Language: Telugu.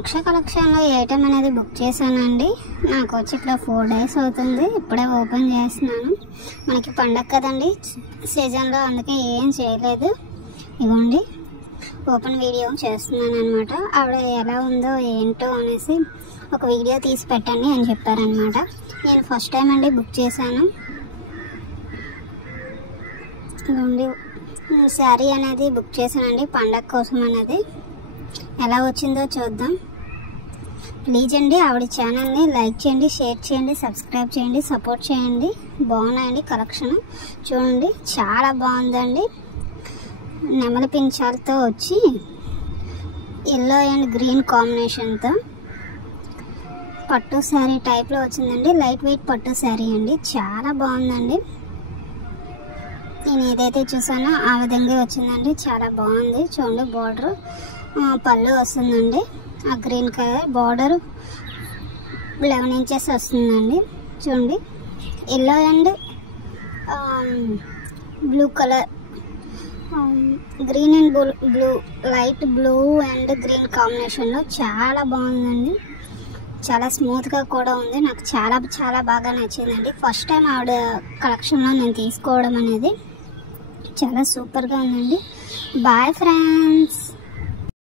మోక్ష కలెక్షన్లో ఈ ఐటమ్ అనేది బుక్ చేశానండి. నాకు వచ్చి ఇట్లా 4 days అవుతుంది. ఇప్పుడే ఓపెన్ చేస్తున్నాను. మనకి పండగ కదండి సీజన్లో, అందుకే ఏం చేయలేదు. ఇవ్వండి ఓపెన్ వీడియో చేస్తున్నాను అనమాట. ఆవిడ ఎలా ఉందో ఏంటో అనేసి ఒక వీడియో తీసి పెట్టండి అని చెప్పారనమాట. నేను ఫస్ట్ టైం అండి బుక్ చేశాను. ఇవ్వండి శారీ అనేది బుక్ చేశానండి పండగ కోసం అనేది. ఎలా వచ్చిందో చూద్దాం. ప్లీజ్ అండి ఆవిడ ఛానల్ని లైక్ చేయండి, షేర్ చేయండి, సబ్స్క్రైబ్ చేయండి, సపోర్ట్ చేయండి. బాగున్నాయండి కలెక్షన్ చూడండి, చాలా బాగుందండి. నెమలి పించాలతో వచ్చి ఎల్లో అండ్ గ్రీన్ కాంబినేషన్తో పట్టు శారీ టైప్లో వచ్చిందండి. లైట్ వెయిట్ పట్టు శారీ అండి, చాలా బాగుందండి. నేను ఏదైతే చూసానో ఆ విధంగా వచ్చిందండి, చాలా బాగుంది. చూడండి బార్డర్ పళ్ళు వస్తుందండి. ఆ గ్రీన్ కలర్ బార్డర్ 11 inches వస్తుందండి. చూడండి yellow and blue colour, green and blue, light blue and green కాంబినేషన్లో చాలా బాగుందండి. చాలా స్మూత్గా కూడా ఉంది. నాకు చాలా చాలా బాగా నచ్చిందండి. ఫస్ట్ టైం ఆవిడ కలెక్షన్లో నేను తీసుకోవడం అనేది చాలా సూపర్గా ఉందండి. Bye friends.